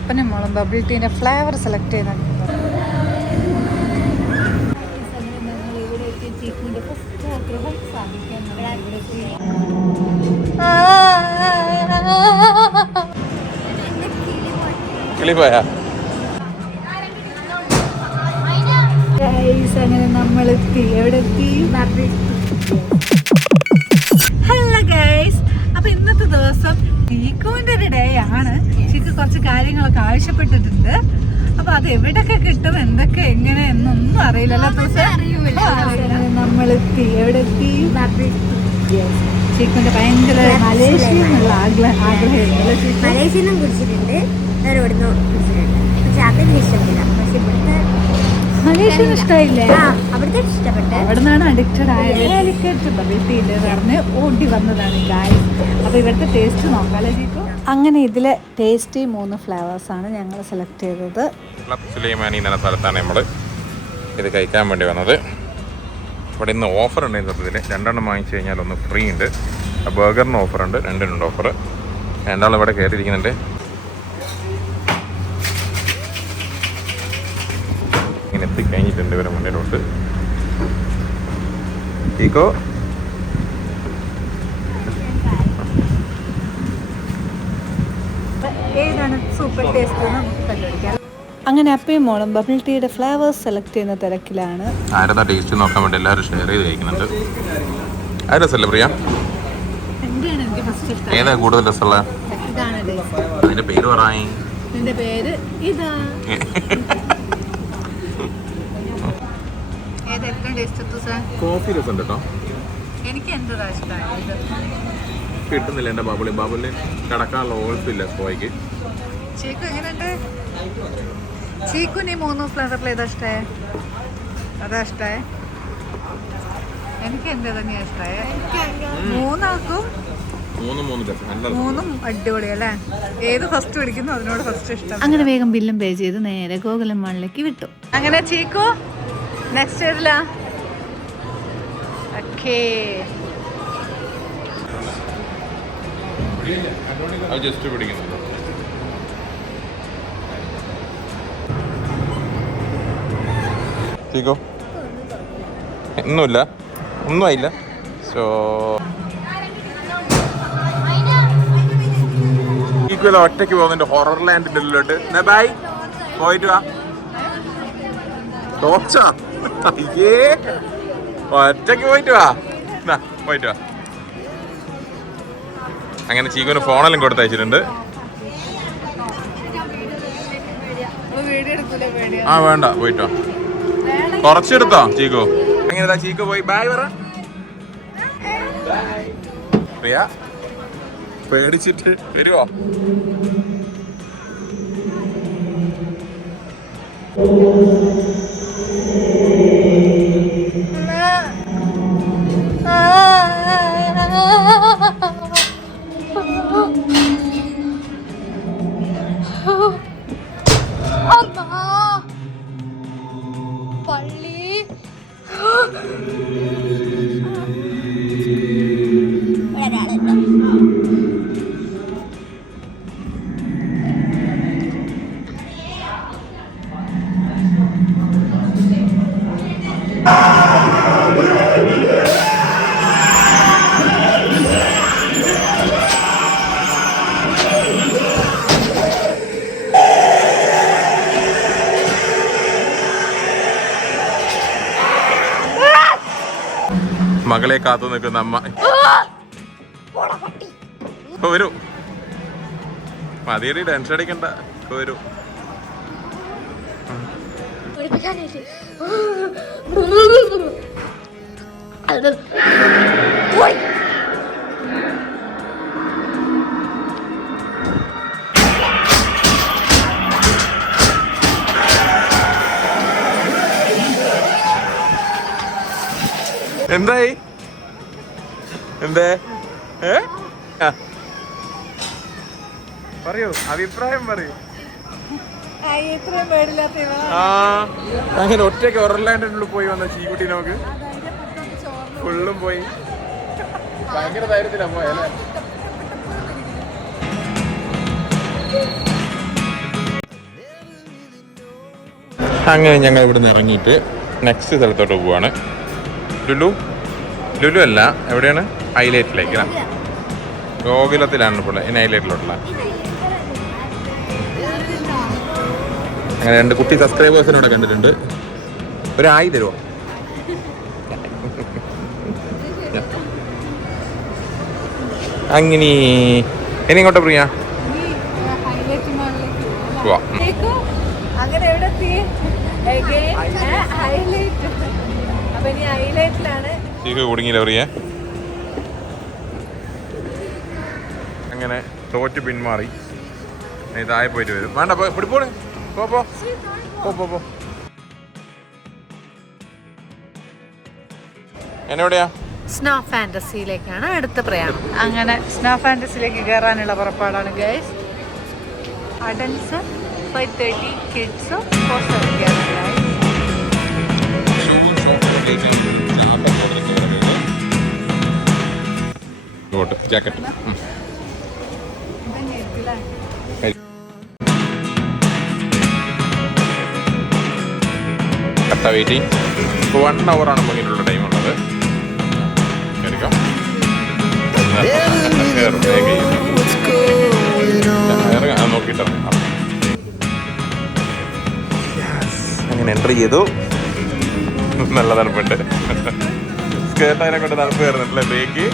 അപ്പനും മോളും bubble ടീൻ്റെ flavour select ചെയ്യുന്നുണ്ട്. അങ്ങനെ നമ്മളെത്തി. എവിടെ എത്തി? ഹലോ ഗൈസ്, അപ്പൊ ഇന്നത്തെ ദിവസം ചീക്കുവിന്റെ ഒരു ഡേ ആണ്. ചീക്ക് കുറച്ച് കാര്യങ്ങളൊക്കെ ആവശ്യപ്പെട്ടിട്ടുണ്ട്. അപ്പൊ അത് എവിടെയൊക്കെ കിട്ടും, എന്തൊക്കെ എങ്ങനെ എന്നൊന്നും അറിയില്ലല്ലോ. നമ്മളെത്തി. എവിടെ എത്തി? ചീക്കുവിന്റെ ഭയങ്കര മലേഷ്യയിലുള്ള ആഗ്രഹമുണ്ട്. മലേഷ്യയിലും കുടിച്ചിട്ടുണ്ട്, മലേഷ്യൻ ഇഷ്ടമില്ലേ? അവിടുത്തെ ഇഷ്ടപ്പെട്ടു. അവിടെ നിന്നാണ് അഡിക്റ്റഡ് ആയത്. കാലിക്കറ്റ് ബബിൾ ടീയിൽ പറഞ്ഞ് ഓടി വന്നതാണ് ഗായ്സ്. അപ്പോൾ ഇവിടുത്തെ ടേസ്റ്റ് നോക്കാമല്ലോ ചീക്കു. അങ്ങനെ ഇതിലെ ടേസ്റ്റി 3 ഫ്ലേവേഴ്സാണ് ഞങ്ങൾ സെലക്ട് ചെയ്തത്. സുലൈമാനി എന്ന സ്ഥലത്താണ് നമ്മൾ ഇത് കഴിക്കാൻ വേണ്ടി വന്നത്. ഇവിടെ ഇന്ന് ഓഫർ ഉണ്ട്. ഇതിൽ 2 വാങ്ങിച്ചു കഴിഞ്ഞാൽ 1 ഫ്രീ ഉണ്ട്. ബർഗറിന് ഓഫറുണ്ട്, 2 ഓഫർ. രണ്ടാളും ഇവിടെ കയറിയിരിക്കുന്നുണ്ട്. ഇങ്ങനെ എത്തിക്കഴിഞ്ഞിട്ടുണ്ട് ഇവരെ മുന്നിലോട്ട്. ചീക്കോ ഏതാണ് സൂപ്പർ ടേസ്റ്റ് എന്ന് കണ്ടുപിടിക്കാം. അങ്ങനെ അപ്പയും മോളും ബബിൾ ടീയുടെ ഫ്ലേവേഴ്സ് സെലക്ട് ചെയ്യുന്ന തിരക്കിലാണ്. ആരതാ ടേസ്റ്റ് നോക്കാൻ വേണ്ടി എല്ലാവരും ഷെയർ ചെയ്ത് കഴിക്കുന്നുണ്ട്. ആ രസമല്ലേ പ്രിയ? ഏതാ കൂടുതൽ രസമുള്ള? അതിന്റെ പേര് പറയാ. പേര് ഇതാ. കോഫി രസം കേട്ടോ. എനിക്ക് എന്താ ഇഷ്ടമായത് കിട്ടുന്നില്ല. എന്റെ ബാബുലി കിടക്കാനുള്ള ഓൾസില്ല സ്പോയ്ക്ക്. ചീക്കു എങ്ങനെയുണ്ട്? ചീക്കുന് 3 ഫ്ലേവറിൽ ഏതാ ഇഷ്ടമായ? അതാ ഇഷ്ടമായ? എനിക്ക് എൻ്റെ തന്നെയാ ഇഷ്ടമായ. 3 ആക്കും 3 അടിപൊളിയല്ലേ? ഏത് ഫസ്റ്റ് പിടിക്കുന്നു അതിനോട് ഫസ്റ്റ് ഇഷ്ടം. അങ്ങനെ വേഗം ബില്ലും പേ ചെയ്ത് നേരെ ഗോകുലം മാളിലേക്ക് വിട്ടു. അങ്ങനെ ചീക്കു നെക്സ്റ്റ് ഇയറിലാ? ഓക്കേ. ജസ്റ്റ് പിടിക്കുന്നു. ചീക്കോ ഒന്നുമില്ല, ഒന്നും ആയില്ല. സോ ഒറ്റയ്ക്ക് പോകുന്നുണ്ട് ഹൊറർ ലാൻഡിന്റെ ഉള്ളിലോട്ട്. ബൈ, പോയിട്ട് വാ. ഒറ്റയ്ക്ക് പോയിട്ട് വാ, പോയിട്ട് വാ. അങ്ങനെ ചീക്കുവിന് ഫോണെല്ലാം കൊടുത്തയച്ചിട്ടുണ്ട്. ആ വേണ്ട, പോയിട്ടോ. കുറച്ചെടുത്തോ ചീക്കു? എങ്ങനെയാ ചീക്കു പോയി ബൈ പറ. പ്രിയ പേടിച്ചിട്ട് വരുവോ? മകളെ കാത്തു നിൽക്കുന്ന അമ്മ വരൂ. മതിയടി, ടെൻഷൻ അടിക്കണ്ട, വരൂ. എന്തായി? എന്തേ? പറയൂ, അഭിപ്രായം പറയൂ. അങ്ങനെ ഒറ്റയ്ക്ക് ഒറലാൻഡിനുള്ളിൽ പോയി വന്ന ചീക്കുട്ടി നോക്ക് ഫുള്ളും പോയി. ഭയങ്കര ധൈര്യത്തിലാ പോയല്ലേ? അങ്ങനെ ഞങ്ങൾ ഇവിടുന്ന് ഇറങ്ങിയിട്ട് നെക്സ്റ്റ് സ്ഥലത്തോട്ട് പോവാണ്. ലുലു അല്ല, എവിടെയാണ്? ഹൈലൈറ്റിലേക്കാണ്. ഗോകുലത്തിലാണ് ഇപ്പോൾ ഇനി ഹൈലൈറ്റിലോട്ടുള്ള. അങ്ങനെ 2 കുട്ടി സബ്സ്ക്രൈബേഴ്സിനോടെ കണ്ടിട്ടുണ്ട്. ഒരു ആയി തരുമോ? അങ്ങനെ ഇനി ഇങ്ങോട്ട് പ്രിയ പോവാം. അങ്ങനെ എവിടെ എത്തി? ഹൈലൈറ്റ്. അപ്പൊ ഇനി ഹൈലൈറ്റിലാണ്. കുടുങ്ങിയില്ല പ്രിയ. അങ്ങനെ തോറ്റ് പിന്മാറി. താഴെ പോയിട്ട് വരും. വേണ്ട പിടിപ്പോളെ. പോ. എന്നെവിടെയാ? സ്നോ ഫാന്റസിയിലേക്കാണ് അടുത്ത പ്രയാണം. അങ്ങനെ സ്നോ ഫാന്റസിയിലേക്ക് കയറാനുള്ള പുറപ്പാടാണ് ഗൈസ്. അഡൽസ് 530, കിഡ്സ് 470 ആണ്. ജാക്കറ്റ് കട്ട വെയിറ്റിംഗ്. ഇപ്പോൾ 1 hour മുന്നിലുള്ള ടൈം ഉള്ളത്. നോക്കിയിട്ടിറങ്ങാം. അങ്ങനെ എൻട്രി ചെയ്തു. നല്ല തണുപ്പുണ്ട്. സ്കേർട്ട് അതിനെ കൊണ്ട് തണുപ്പ് കയറുന്നുണ്ടല്ലേ ബ്രേക്ക്.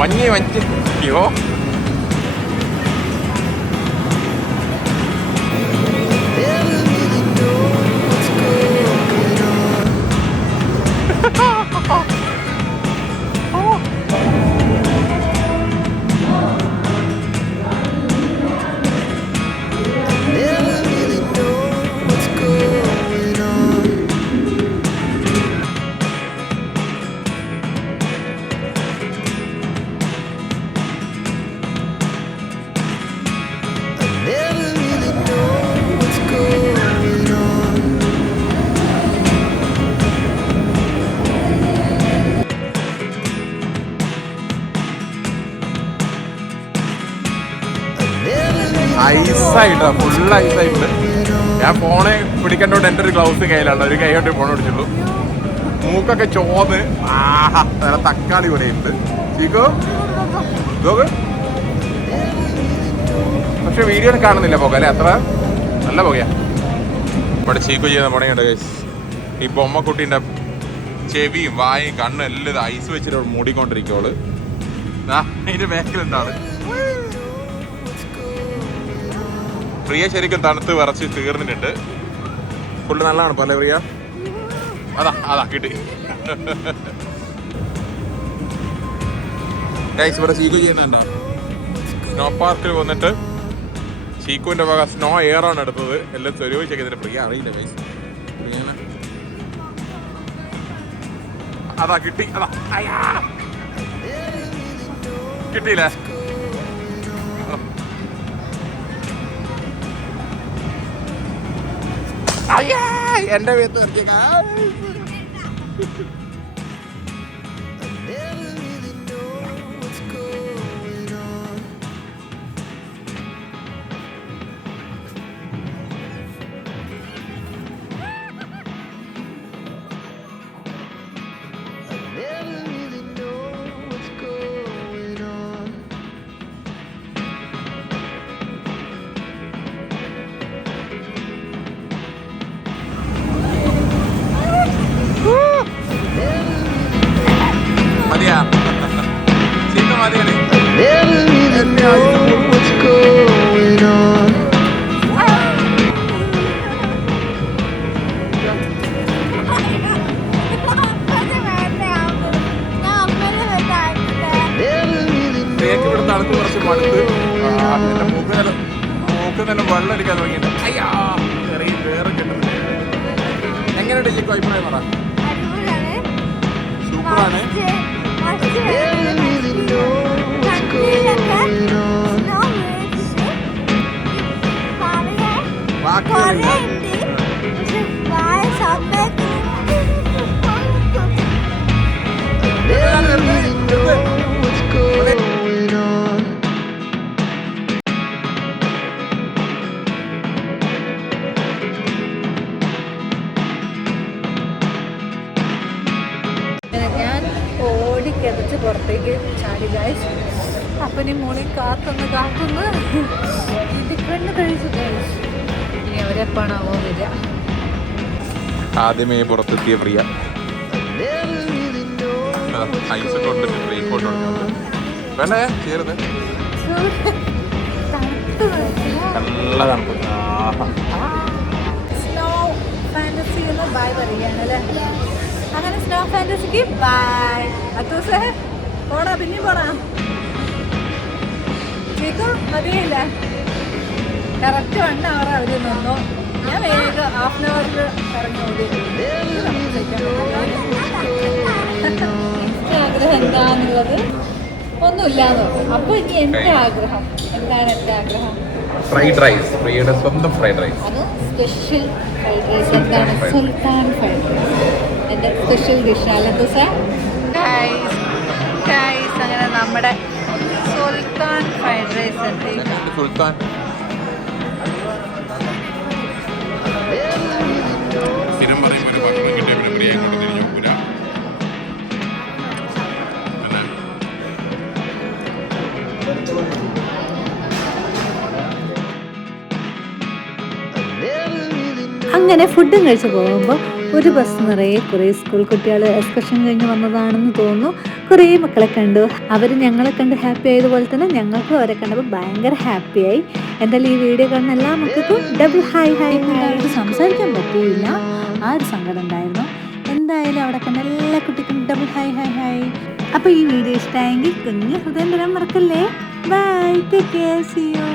മഞ്ഞ് അയ്യോ ഐസായിട്ടാ, ഫുൾ ഐസായിട്ട്. ഞാൻ ഫോണ് പിടിക്കേണ്ടോണ്ട് എൻ്റെ ഒരു ഗ്ലൗസ് കയ്യിലാണ്, ഒരു കൈ കൊണ്ട് ഫോൺ പിടിച്ചുള്ളൂ. മൂക്കൊക്കെ ചോന്ന് നല്ല തക്കാളി പോലെ ഉണ്ട്. ചീക്കോ പക്ഷെ വീഡിയോ കാണുന്നില്ല പുക അല്ലേ? അത്ര നല്ല പുകയാ. ഇവിടെ ചീക്കു ചെയ്യുന്ന പണിയുണ്ട് ഗൈസ്. ഈ ബൊമ്മക്കുട്ടീൻ്റെ ചെവിയും വായും കണ്ണും എല്ലാം ഐസ് വെച്ചിട്ട് മൂടിക്കൊണ്ടിരിക്കോള്. അതിന്റെ ബാക്കിലുണ്ടാണ് പ്രിയ. ശരിക്കും തണുത്ത് വിറച്ച് തീർന്നിട്ടുണ്ട്. ഫുള്ള് നല്ലതാണ് പോലെ പ്രിയ. അതാ കിട്ടി. ഗൈസ് ഇവിടെ ചീക്കു ചെയ്യുന്നുണ്ടോ? സ്നോ പാർക്കിൽ വന്നിട്ട് ചീക്കുവിന്റെ വക സ്നോ എയർ ആണ് എടുത്തത്. എല്ലാം ചെറിയ ചെക്കിയതിന് പ്രിയ അറിയില്ല ഗൈസ്. പ്രിയനെ അതാ കിട്ടി. കിട്ടിയില്ലേ? എന്റെ വീട്ട് നിർത്തിയ മതിയാ ചീത്ത മതിയാണ്. തേക്ക് ഇവിടെ തണുത്ത് കുറച്ച് മടുത്ത് എന്റെ മൂക്ക് നല്ല വെള്ളം അടിക്കാൻ തുടങ്ങിയിട്ട് അയ്യാ ചെറിയ വേറെ കിട്ടുന്നില്ല. എങ്ങനെയുണ്ട് ഈ അഭിപ്രായം പറ? സൂപ്പറാണ്. കിതച്ച് പുറത്തേക്ക് ചാടി ഗൈസ്. അപ്പനെയും മോളെയും കാത്തുന്ന് ഇതിക്കണ്ണ് കഴിച്ചു ഗൈസ്. ഇനി അവരെപ്പാണാവോ വരിക. ആദ്യമേ പുറത്തെത്തിയ പ്രിയ വേണ്ടേ ചേർന്ന് നല്ല തണുപ്പ്. സ്നോ ഫാന്റസി എന്ന് ബൈ പറയുകയാണല്ലേ. അങ്ങനെ സ്നോ ഫാന്റസിക്ക് ബൈ. അത്തൂസേ പോടാ, പിന്നെയും പോടാ. ചീക്കു മതിയില്ല. കറക്റ്റ് 1 hour അവർ നിന്നു. ഞാൻ വേഗം ½ an hour ഇറങ്ങി ഓടി. ആഗ്രഹം എന്താന്നുള്ളത് ഒന്നുമില്ലാന്ന് പറഞ്ഞു. അപ്പൊ ഇനി എന്റെ ആഗ്രഹം എന്താണ്? എന്റെ ആഗ്രഹം ഫ്രൈഡ് റൈസ്, പ്രിയയുടെ സ്വന്തം ഫ്രൈഡ് റൈസ്. അത് സ്പെഷ്യൽ ഫ്രൈഡ് റൈസ്. എന്താണ്? സുൽത്താൻ ഫ്രൈഡ് റൈസ് എൻ്റെ സ്പെഷ്യൽ ഡിഷാണ്. അങ്ങനെ നമ്മുടെ സുൽത്താൻ ഫ്രൈഡ് റൈസ് എത്തി. സുൽത്താൻ സ്ഥിരം പറയുമ്പോൾ ഒരു ഭക്ഷണം കിട്ടിയ പിന്നെ പ്രിയ കൊണ്ട് തിരിഞ്ഞു നോക്കൂല. അങ്ങനെ ഫുഡും കഴിച്ച് പോകുമ്പോൾ ഒരു ബസ് നിറയെ കുറേ സ്കൂൾ കുട്ടികൾ എക്സ്കർഷൻ കഴിഞ്ഞ് വന്നതാണെന്ന് തോന്നുന്നു. കുറേ മക്കളെ കണ്ടു. അവർ ഞങ്ങളെ കണ്ട് ഹാപ്പി ആയതുപോലെ തന്നെ ഞങ്ങൾക്കും അവരെ കണ്ടപ്പോൾ ഭയങ്കര ഹാപ്പിയായി. എന്തായാലും ഈ വീഡിയോ കാണുന്ന എല്ലാ മക്കൾക്കും ഡബിൾ ഹായ് ഹായ് ഹായ്. സംസാരിക്കാൻ പറ്റിയില്ല, ആ ഒരു സങ്കടം ഉണ്ടായിരുന്നു. എന്തായാലും അവിടെ കണ്ട എല്ലാ കുട്ടിക്കും ഡബിൾ ഹായ് ഹായ് ഹായ്. അപ്പോൾ ഈ വീഡിയോ ഇഷ്ടമായെങ്കിൽ കുഞ്ഞ് ഹൃദയം തരാൻ മറക്കല്ലേ. Bye, take care, see U.